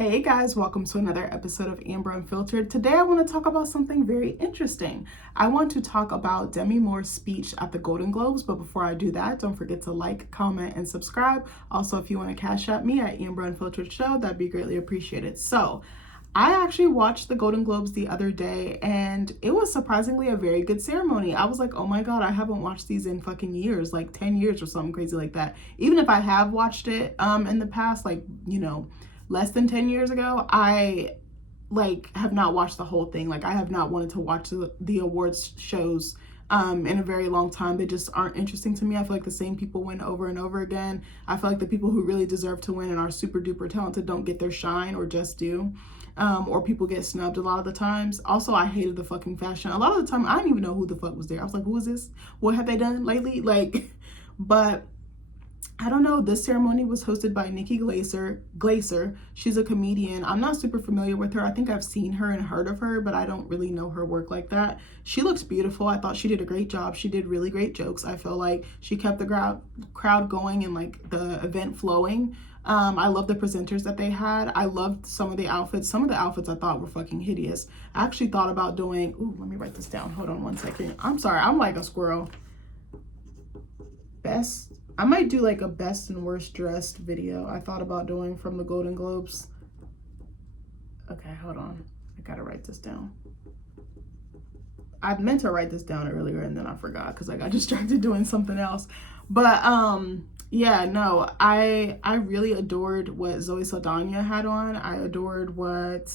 Hey guys, welcome to another episode of Amber Unfiltered. Today I want to talk about something very interesting. I want to talk about Demi Moore's speech at the Golden Globes, but before I do that, don't forget to like, comment, and subscribe. Also, if you want to cash at me at AmberUnfilteredShow, that'd be greatly appreciated. So, I actually watched the Golden Globes the other day and it was surprisingly a very good ceremony. I was like, oh my God, I haven't watched these in fucking years, like 10 years or something crazy like that. Even if I have watched it in the past, less than 10 years ago, I have not watched the whole thing. I have not wanted to watch the awards shows in a very long time. They just aren't interesting to me. I feel like the same people win over and over again. I feel like the people who really deserve to win and are super duper talented don't get their shine or just do. Or people get snubbed a lot of the times. Also, I hated the fucking fashion. A lot of the time, I didn't even know who the fuck was there. I was like, who is this? What have they done lately? But I don't know. This ceremony was hosted by Nikki Glaser. She's a comedian. I'm not super familiar with her. I think I've seen her and heard of her, but I don't really know her work like that. She looks beautiful. I thought she did a great job. She did really great jokes. I feel like she kept the crowd going and the event flowing. I love the presenters that they had. I loved some of the outfits. Some of the outfits I thought were fucking hideous. I actually thought about doing, let me write this down. Hold on one second. I'm sorry. I'm like a squirrel. I might do a best and worst dressed video. I thought about doing from the Golden Globes. Okay, hold on. I gotta write this down. I meant to write this down earlier and then I forgot because I got distracted doing something else. But yeah, no, I really adored what Zoe Saldana had on. I adored what,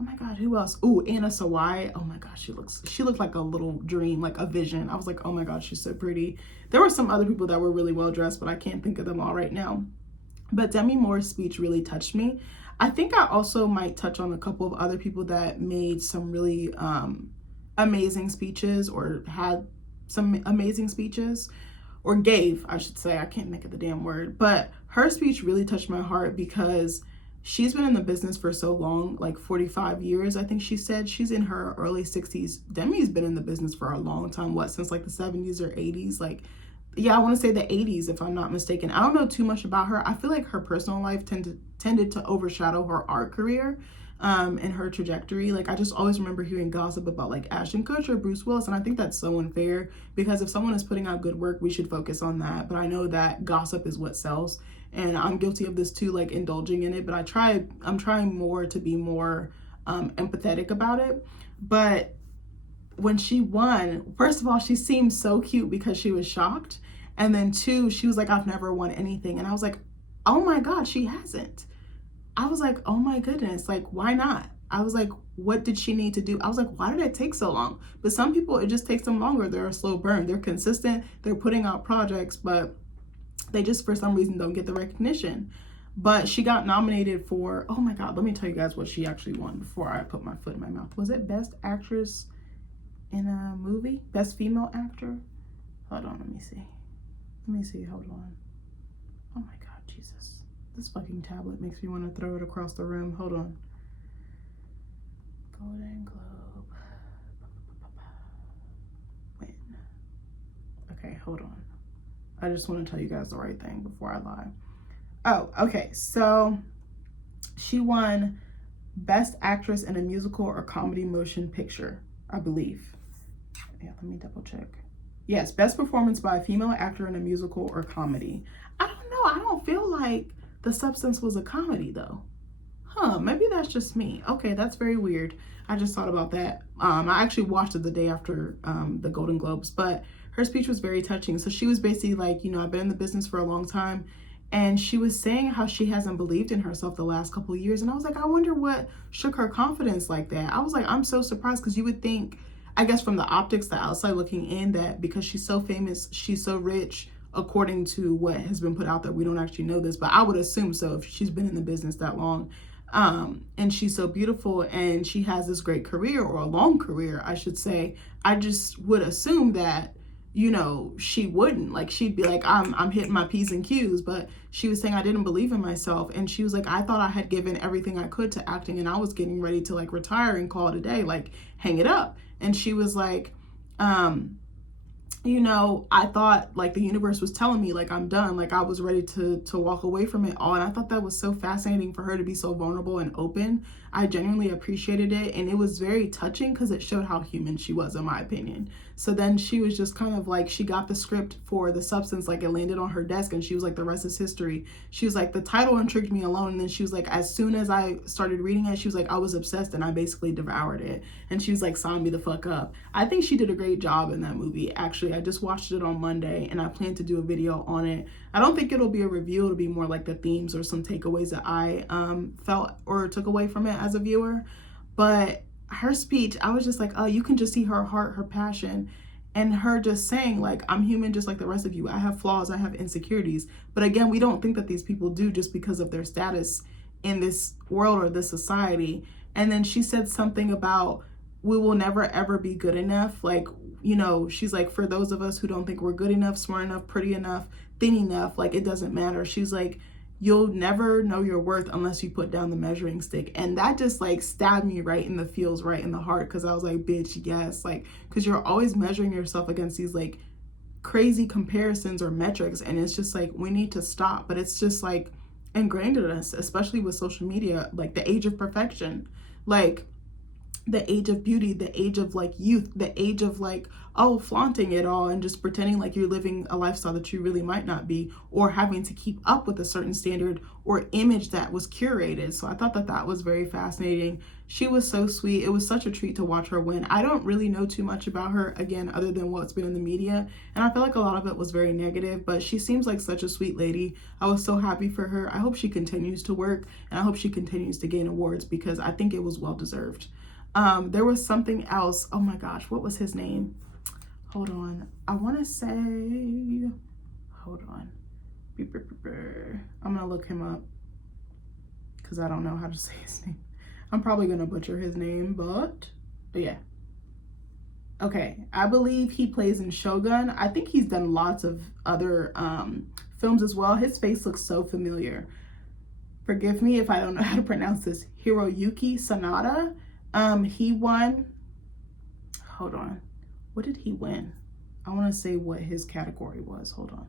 oh my God, who else? Ooh, Anna Sawai. Oh my gosh, she looked like a little dream, like a vision. I was like, oh my God, she's so pretty. There were some other people that were really well dressed, but I can't think of them all right now. But Demi Moore's speech really touched me. I think I also might touch on a couple of other people that made some really amazing speeches or had some amazing speeches, or gave, I should say. I can't think of the damn word, but her speech really touched my heart because she's been in the business for so long, like 45 years, I think she said. She's in her early 60s. Demi's been in the business for a long time. Since the 70s or 80s? I want to say the 80s, if I'm not mistaken. I don't know too much about her. I feel like her personal life tended to overshadow her art career and her trajectory. I just always remember hearing gossip about Ashton Kutcher, Bruce Willis, and I think that's so unfair because if someone is putting out good work, we should focus on that. But I know that gossip is what sells. And I'm guilty of this too, indulging in it. But I'm trying more to be more empathetic about it. But when she won, first of all, she seemed so cute because she was shocked. And then two, she was like, I've never won anything. And I was like, oh my God, she hasn't. I was like, oh my goodness, why not? I was like, what did she need to do? I was like, why did it take so long? But some people, it just takes them longer. They're a slow burn. They're consistent. They're putting out projects, but they just, for some reason, don't get the recognition. But she got nominated for, oh my God, let me tell you guys what she actually won before I put my foot in my mouth. Was it Best Actress in a Movie? Best Female Actor? Hold on, let me see, hold on. Oh my God, Jesus. This fucking tablet makes me want to throw it across the room. Hold on. Golden Globe. Win. Okay, hold on. I just want to tell you guys the right thing before I lie. Oh, okay. So she won Best Actress in a Musical or Comedy Motion Picture, I believe. Yeah, let me double check. Yes, Best Performance by a Female Actor in a Musical or Comedy. I don't know. I don't feel like The Substance was a comedy though. Maybe that's just me. Okay, that's very weird. I just thought about that. I actually watched it the day after the Golden Globes, but her speech was very touching. So she was basically like, I've been in the business for a long time. And she was saying how she hasn't believed in herself the last couple of years. And I was like, I wonder what shook her confidence like that. I was like, I'm so surprised because you would think, I guess from the optics, the outside looking in, that because she's so famous, she's so rich, according to what has been put out there. We don't actually know this, but I would assume so if she's been in the business that long. And she's so beautiful and she has this great career, or a long career, I should say. I just would assume that, she wouldn't. She'd be like, I'm hitting my P's and Q's. But she was saying, I didn't believe in myself. And she was like, I thought I had given everything I could to acting and I was getting ready to retire and call it a day, hang it up. And she was like, you know, I thought like the universe was telling me like I'm done, like I was ready to walk away from it all. And I thought that was so fascinating for her to be so vulnerable and open. I genuinely appreciated it, and it was very touching because it showed how human she was, in my opinion. So then she was just kind of like, she got the script for The Substance, like it landed on her desk, and she was like, the rest is history. She was like, the title intrigued me alone, and then she was like, as soon as I started reading it, she was like, I was obsessed and I basically devoured it. And she was like, sign me the fuck up. I think she did a great job in that movie. Actually, I just watched it on Monday and I plan to do a video on it. I don't think it'll be a review, it'll be more like the themes or some takeaways that I felt or took away from it as a viewer. But her speech, I was just like, oh, you can just see her heart, her passion, and her just saying like, I'm human just like the rest of you. I have flaws, I have insecurities. But again, we don't think that these people do just because of their status in this world or this society. And then she said something about, we will never ever be good enough. Like, you know, she's like, for those of us who don't think we're good enough, smart enough, pretty enough, thin enough, like it doesn't matter. She's like, you'll never know your worth unless you put down the measuring stick. And that just like stabbed me right in the feels, right in the heart, because I was like, bitch, yes. Like, because you're always measuring yourself against these like crazy comparisons or metrics, and it's just like, we need to stop. But it's just like ingrained in us, especially with social media, like the age of perfection, like the age of beauty, the age of like youth, the age of like, oh, flaunting it all and just pretending like you're living a lifestyle that you really might not be, or having to keep up with a certain standard or image that was curated. So I thought that that was very fascinating. She was so sweet. It was such a treat to watch her win. I don't really know too much about her, again, other than what's been in the media, and I feel like a lot of it was very negative, but she seems like such a sweet lady. I was so happy for her. I hope she continues to work, and I hope she continues to gain awards, because I think it was well deserved. There was something else. Oh my gosh, what was his name? Hold on. I want to say, hold on. I'm going to look him up because I don't know how to say his name. I'm probably going to butcher his name, but yeah. Okay, I believe he plays in Shogun. I think he's done lots of other films as well. His face looks so familiar. Forgive me if I don't know how to pronounce this. Hiroyuki Sanada. He won, hold on, what did he win? I want to say what his category was. Hold on.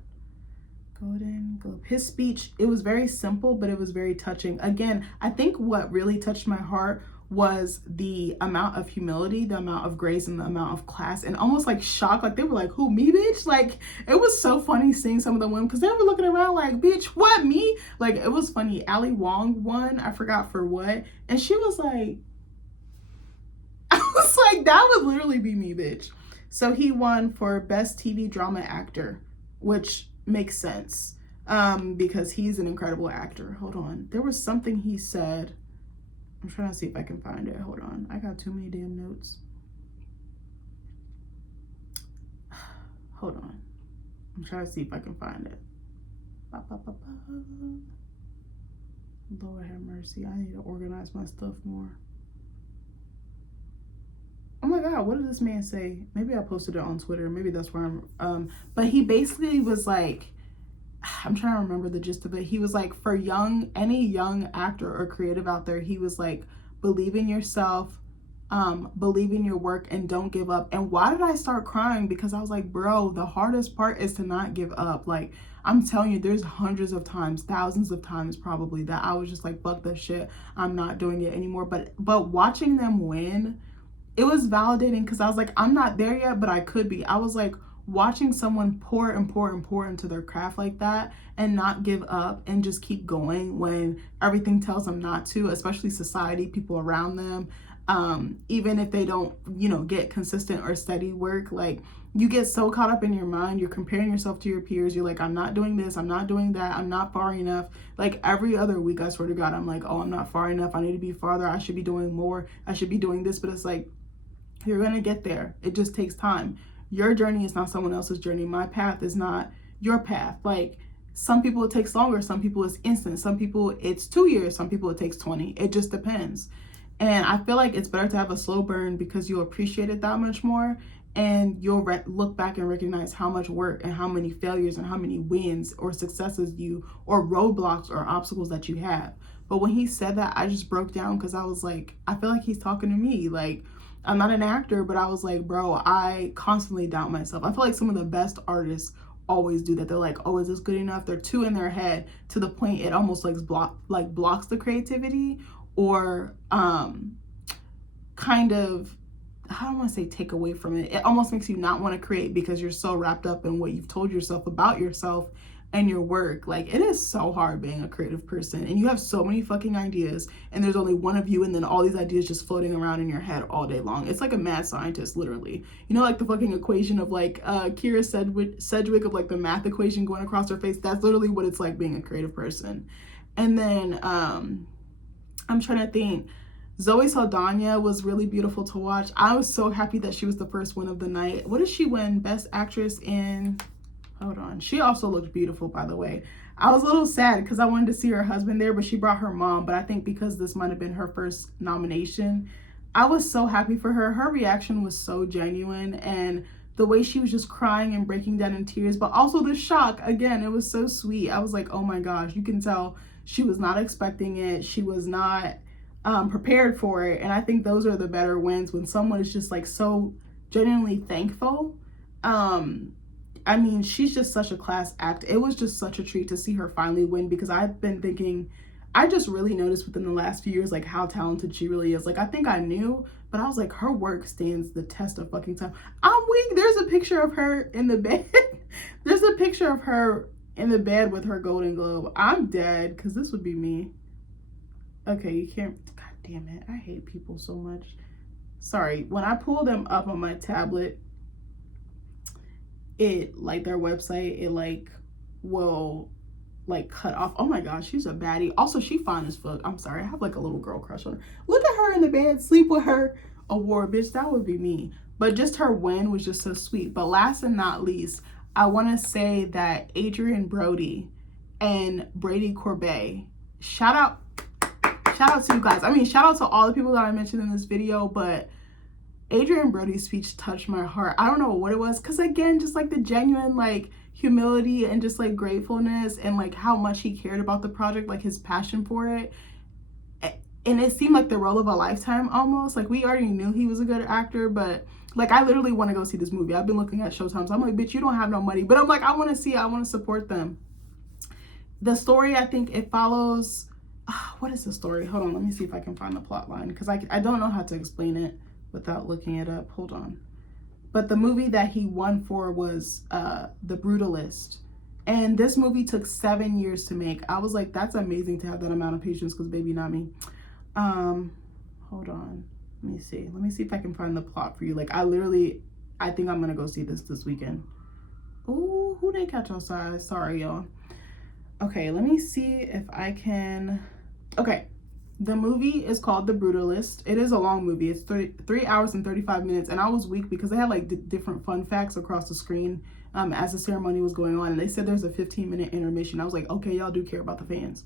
Golden Globe. His speech, it was very simple, but it was very touching. Again, I think what really touched my heart was the amount of humility, the amount of grace, and the amount of class, and almost like shock. Like they were like, who, me, bitch? Like it was so funny seeing some of the women, because they were looking around like, bitch, what, me? Like it was funny. Ali Wong won, I forgot for what, and she was like, I was like, that would literally be me, bitch. So he won for Best TV Drama Actor, which makes sense because he's an incredible actor. Hold on. There was something he said. I'm trying to see if I can find it. Hold on. I got too many damn notes. Hold on. I'm trying to see if I can find it. Lord have mercy. I need to organize my stuff more. Oh my God, what did this man say? Maybe I posted it on Twitter. Maybe that's where I'm, but he basically was like, I'm trying to remember the gist of it. He was like, for any young actor or creative out there, he was like, believe in yourself, believe in your work, and don't give up. And why did I start crying? Because I was like, bro, the hardest part is to not give up. Like, I'm telling you, there's hundreds of times, thousands of times probably, that I was just like, fuck that shit. I'm not doing it anymore. But watching them win, it was validating, because I was like, I'm not there yet, but I could be. I was like, watching someone pour and pour and pour into their craft like that and not give up and just keep going when everything tells them not to, especially society, people around them, even if they don't, you know, get consistent or steady work. Like, you get so caught up in your mind, you're comparing yourself to your peers. You're like, I'm not doing this, I'm not doing that, I'm not far enough. Like every other week, I swear to God, I'm like, oh, I'm not far enough, I need to be farther, I should be doing more, I should be doing this. But it's like, you're gonna get there. It just takes time. Your journey is not someone else's journey. My path is not your path. Like, some people it takes longer, some people it's instant, some people it's 2 years, some people it takes 20. It just depends. And I feel like it's better to have a slow burn, because you'll appreciate it that much more, and you'll look back and recognize how much work and how many failures and how many wins or successes or roadblocks or obstacles that you have. But when he said that, I just broke down, because I was like, I feel like he's talking to me. Like, I'm not an actor, but I was like, bro, I constantly doubt myself. I feel like some of the best artists always do that. They're like, oh, is this good enough? They're too in their head to the point it almost blocks the creativity, or kind of, I don't want to say take away from it. It almost makes you not want to create because you're so wrapped up in what you've told yourself about yourself and your work. Like, it is so hard being a creative person, and you have so many fucking ideas, and there's only one of you, and then all these ideas just floating around in your head all day long. It's like a mad scientist, literally. You know, like the fucking equation of like Kira Sedgwick of like the math equation going across her face. That's literally what it's like being a creative person. And then I'm trying to think. Zoe Saldana was really beautiful to watch. I was so happy that she was the first one of the night. What did she win? Best Actress in... Hold on. She also looked beautiful, by the way. I was a little sad because I wanted to see her husband there, but she brought her mom. But I think because this might have been her first nomination, I was so happy for her. Her reaction was so genuine, and the way she was just crying and breaking down in tears, but also the shock. Again, it was so sweet. I was like, oh my gosh, you can tell she was not expecting it. She was not prepared for it. And I think those are the better wins, when someone is just like so genuinely thankful. I mean, she's just such a class act. It was just such a treat to see her finally win, because I've been thinking, I just really noticed within the last few years like how talented she really is. Like, I think I knew, but I was like, her work stands the test of fucking time. I'm weak. There's a picture of her in the bed. There's a picture of her in the bed with her Golden Globe. I'm dead, because this would be me. Okay, you can't. God damn it. I hate people so much. Sorry. When I pull them up on my tablet, it, like, their website, it like will like cut off. Oh my gosh, she's a baddie. Also, she fine as fuck. I'm sorry. I have like a little girl crush on her. Look at her in the bed, sleep with her. Award, bitch. That would be me. But just her win was just so sweet. But last and not least, I want to say that Adrien Brody and Brady Corbet, shout out to you guys. I mean, shout out to all the people that I mentioned in this video, but Adrien Brody's speech touched my heart. I don't know what it was, because again, just like the genuine like humility and just like gratefulness, and like how much he cared about the project, like his passion for it. And it seemed like the role of a lifetime almost. Like, we already knew he was a good actor, but like, I literally want to go see this movie. I've been looking at showtimes. I'm like, bitch, you don't have no money, but I'm like, I want to see it. I want to support them. The story, I think it follows... what is the story? Hold on, let me see if I can find the plot line, because I don't know how to explain it without looking it up. Hold on. But the movie that he won for was The Brutalist. And this movie took 7 years to make. I was like, that's amazing to have that amount of patience, because baby, not me. Hold on. Let me see. Let me see if I can find the plot for you. Like, I think I'm going to go see this weekend. Ooh, who they catch outside? Sorry, y'all. Okay, let me see if I can... Okay, the movie is called The Brutalist. It is a long movie. It's 3 hours and 35 minutes. And I was weak because they had like different fun facts across the screen as the ceremony was going on. And they said there's a 15-minute intermission. I was like, okay, y'all do care about the fans.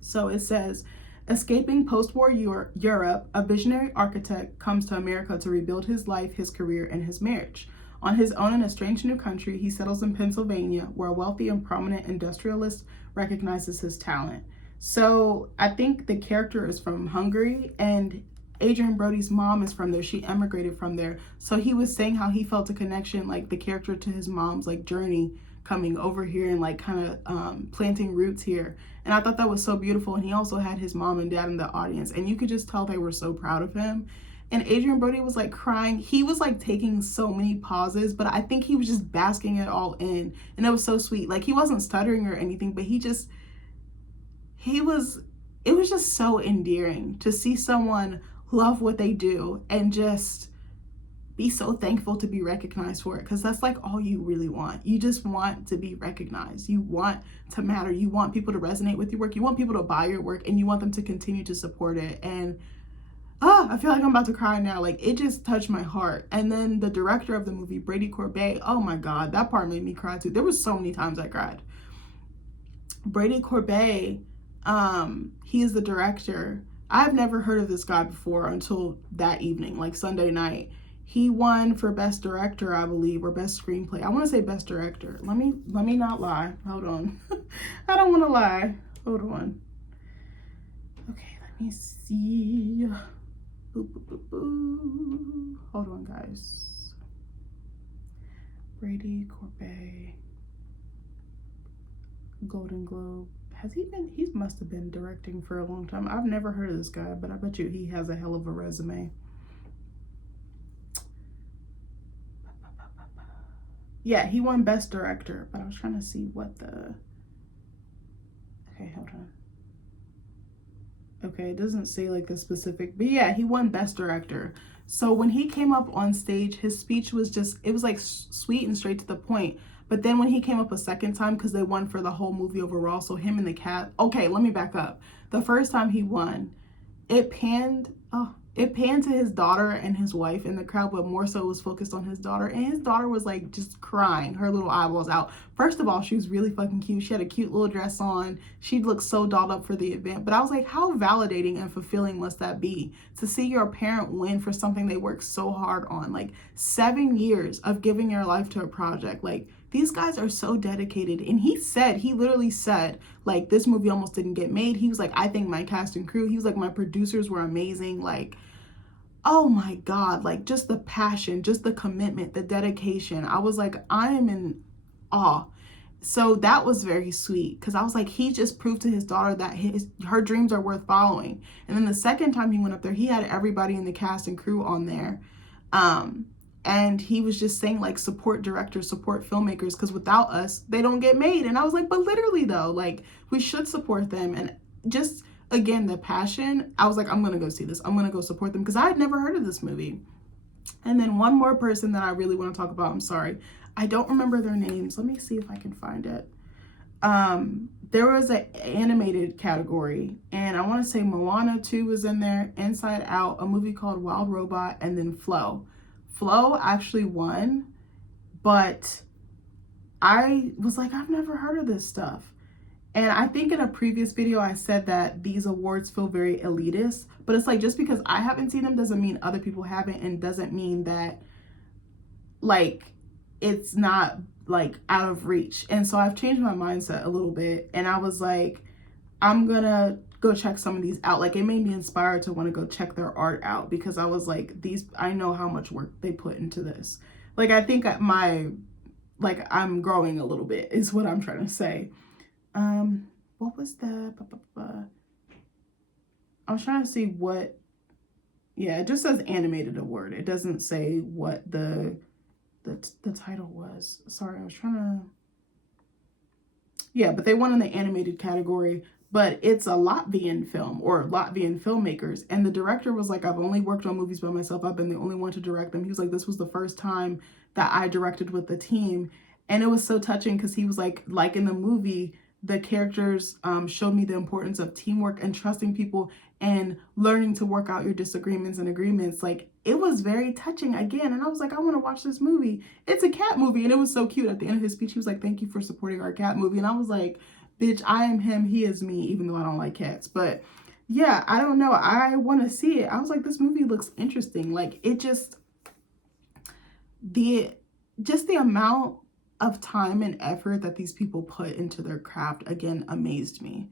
So it says, escaping post-war Europe, a visionary architect comes to America to rebuild his life, his career, and his marriage. On his own in a strange new country, he settles in Pennsylvania, where a wealthy and prominent industrialist recognizes his talent. So I think the character is from Hungary, and Adrien Brody's mom is from there. She emigrated from there. So he was saying how he felt a connection, like the character, to his mom's like journey coming over here and like kind of planting roots here. And I thought that was so beautiful. And he also had his mom and dad in the audience, and you could just tell they were so proud of him. And Adrien Brody was like crying. He was like taking so many pauses, but I think he was just basking it all in. And it was so sweet. Like, he wasn't stuttering or anything, but it was just so endearing to see someone love what they do and just be so thankful to be recognized for it. Because that's like all you really want. You just want to be recognized. You want to matter. You want people to resonate with your work. You want people to buy your work, and you want them to continue to support it. And I feel like I'm about to cry now. Like, it just touched my heart. And then the director of the movie, Brady Corbet, oh my God, that part made me cry too. There was so many times I cried. Brady Corbet, he is the director. I've never heard of this guy before until that evening, like Sunday night. He won for Best Director, I believe, or Best Screenplay. I want to say Best Director. Let me not lie. Hold on. I don't want to lie. Hold on. Okay, let me see. Hold on, guys. Brady Corbet, Golden Globe. Has he been? He must have been directing for a long time. I've never heard of this guy, but I bet you he has a hell of a resume. Yeah, he won Best Director, but I was trying to see what the... Okay, hold on. Okay, it doesn't say like the specific, but yeah, he won Best Director. So when he came up on stage, his speech was just, it was like sweet and straight to the point. But then when he came up a second time, because they won for the whole movie overall, so him and the cat. Okay, let me back up. The first time he won, it panned to his daughter and his wife in the crowd, but more so it was focused on his daughter. And his daughter was like just crying, her little eyeballs out. First of all, she was really fucking cute. She had a cute little dress on. She looked so dolled up for the event. But I was like, how validating and fulfilling must that be to see your parent win for something they worked so hard on? Like 7 years of giving your life to a project. Like, these guys are so dedicated. And he literally said, like, this movie almost didn't get made. He was like, I think my cast and crew, he was like, my producers were amazing. Like, oh my God, like just the passion, just the commitment, the dedication. I was like, I am in awe. So that was very sweet because I was like, he just proved to his daughter that her dreams are worth following. And then the second time he went up there, he had everybody in the cast and crew on there. And he was just saying like, support directors, support filmmakers, because without us, they don't get made. And I was like, but literally though, like we should support them. And just, again, the passion, I was like, I'm going to go see this. I'm going to go support them because I had never heard of this movie. And then one more person that I really want to talk about. I'm sorry. I don't remember their names. Let me see if I can find it. There was an animated category, and I want to say Moana 2 was in there, Inside Out, a movie called Wild Robot, and then Flow. Flow actually won, but I was like, I've never heard of this stuff. And I think in a previous video, I said that these awards feel very elitist, but it's like, just because I haven't seen them doesn't mean other people haven't, and doesn't mean that like it's not like out of reach. And so I've changed my mindset a little bit, and I was like, I'm gonna go check some of these out. Like, it made me inspired to want to go check their art out, because I was like, I know how much work they put into this. Like, I think I'm growing a little bit is what I'm trying to say. What was the, I was trying to see what, yeah, it just says animated award. It doesn't say what the title was. Sorry, I was trying to, yeah, but they won in the animated category, but it's a Latvian film, or Latvian filmmakers. And the director was like, I've only worked on movies by myself. I've been the only one to direct them. He was like, this was the first time that I directed with the team. And it was so touching because he was like in the movie, the characters showed me the importance of teamwork and trusting people and learning to work out your disagreements and agreements. Like, it was very touching again. And I was like, I want to watch this movie. It's a cat movie. And it was so cute. At the end of his speech, he was like, thank you for supporting our cat movie. And I was like, bitch, I am him. He is me, even though I don't like cats. But yeah, I don't know. I want to see it. I was like, this movie looks interesting. Like, it just, the amount of time and effort that these people put into their craft, again, amazed me.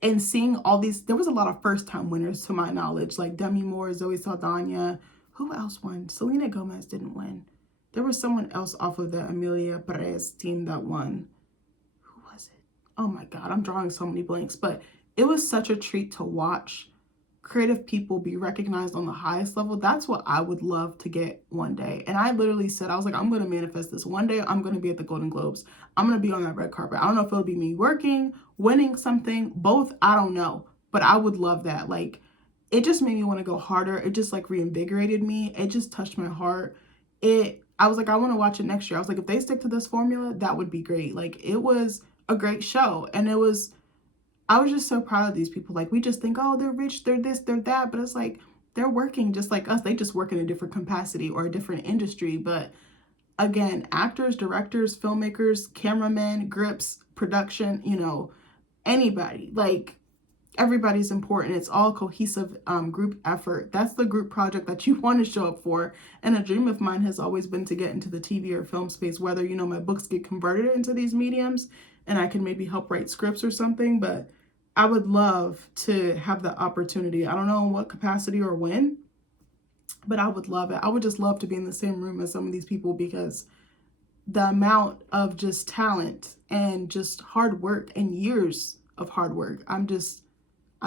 And seeing all these, there was a lot of first-time winners to my knowledge, like Demi Moore, Zoe Saldana. Who else won? Selena Gomez didn't win. There was someone else off of the Amelia Perez team that won. Who was it? Oh my God, I'm drawing so many blanks. But it was such a treat to watch creative people be recognized on the highest level. That's what I would love to get one day. And I literally said, I was like, I'm going to manifest this. One day I'm going to be at the Golden Globes. I'm going to be on that red carpet. I don't know if it'll be me working, winning something, both. I don't know, but I would love that. Like, it just made me want to go harder. It just like reinvigorated me. It just touched my heart. I was like, I want to watch it next year. I was like, if they stick to this formula, that would be great. Like, it was a great show. And I was just so proud of these people. Like, we just think, oh, they're rich, they're this, they're that. But it's like, they're working just like us. They just work in a different capacity or a different industry. But again, actors, directors, filmmakers, cameramen, grips, production, anybody. Like, everybody's important. It's all cohesive group effort. That's the group project that you want to show up for. And a dream of mine has always been to get into the TV or film space, whether, my books get converted into these mediums and I can maybe help write scripts or something. But I would love to have the opportunity. I don't know in what capacity or when, But I would love it. I would just love to be in the same room as some of these people, because the amount of just talent and just hard work and years of hard work, I'm just,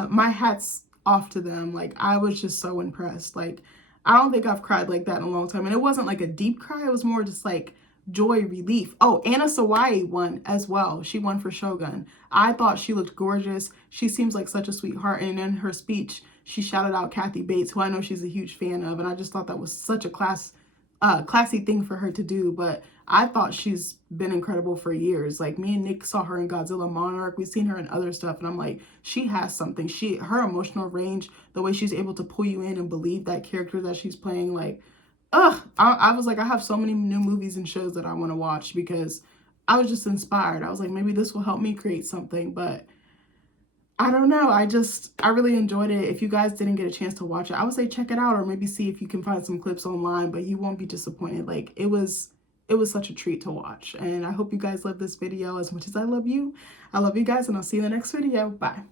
my hat's off to them. Like, I was just so impressed. Like, I don't think I've cried like that in a long time. And it wasn't like a deep cry. It was more just like joy, relief. Oh, Anna Sawai won as well. She won for Shogun. I thought she looked gorgeous. She seems like such a sweetheart. And in her speech, she shouted out Kathy Bates, who I know she's a huge fan of. And I just thought that was such a classy thing for her to do. But I thought she's been incredible for years. Like, me and Nick saw her in Godzilla Monarch. We've seen her in other stuff, and I'm like, she has something. Her emotional range, the way she's able to pull you in and believe that character that she's playing, like, I was like, I have so many new movies and shows that I want to watch, because I was just inspired. I was like, maybe this will help me create something. But I don't know. I really enjoyed it. If you guys didn't get a chance to watch it, I would say check it out, or maybe see if you can find some clips online, but you won't be disappointed. Like, it was such a treat to watch. And I hope you guys love this video as much as I love you. I love you guys, and I'll see you in the next video. Bye.